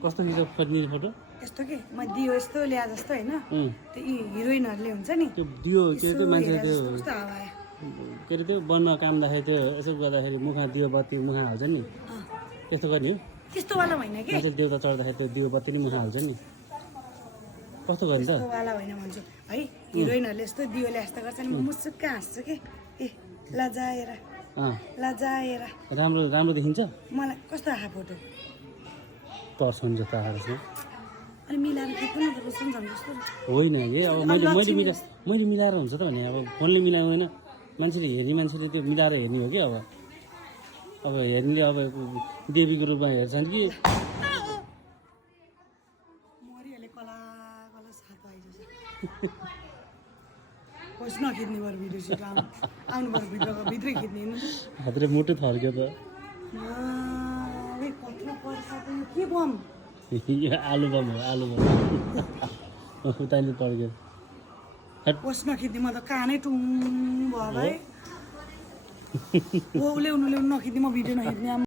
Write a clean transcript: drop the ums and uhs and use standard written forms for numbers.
कस्तो खिच्छ खोज्ने फोटो यस्तो के म दियो यस्तो ल्या जस्तो हैन त्यो हिरोइनहरुले हुन्छ नि त्यो दियो के त्यो मान्छे त्यो कस्तो हावा आयो के अरे त्यो बन्न कामदाखेरि त्यो यसो गर्दाखेरि मुखमा दियो बत्ती मुखमा हाल्छ नि त्यस्तो गर्ने त्यस्तो वाला होइन के मान्छे देउता चढ्दाखेरि त्यो दियो बत्ती नि मुखमा हाल्छ नि कस्तो गर्ने त त्यस्तो वाला होइन भन्छु है हिरोइनहरुले यस्तो दियोले यस्तो गर्छ नि म मुसुक्क हाँस्छु के ए लजाएर लजाएर राम्रो राम्रो देखिन्छ मलाई कस्तो आहा फोटो तर्सन जस्तो आएर छ अनि मिलाएर खिच्नु न त सुन्छन् जस्तो होइन ए अब मैले मिलाएर हुन्छ त भने अब फोनले मिलाउँदैन मान्छेले हेर्ने मान्छेले त्यो मिलाएर हेर्ने हो कि अब हेर्नेले अब देवीको रूपमा हेर्छन् कि मरिहाले कला कला साथ आइजछ कोस नखिच्ने बर भिडियो सिट आउनु बर भित्रै खिच्ने हातले मोटो थर्क्यो त कत्रो पर्छ के बम यो आलु बम हो आलु बम उताले तर्क्यो कोस नखिच्ने म त कानै टुङ भयो भाइ ल्याउनु नखिच्ने म भिडियो नखिच्ने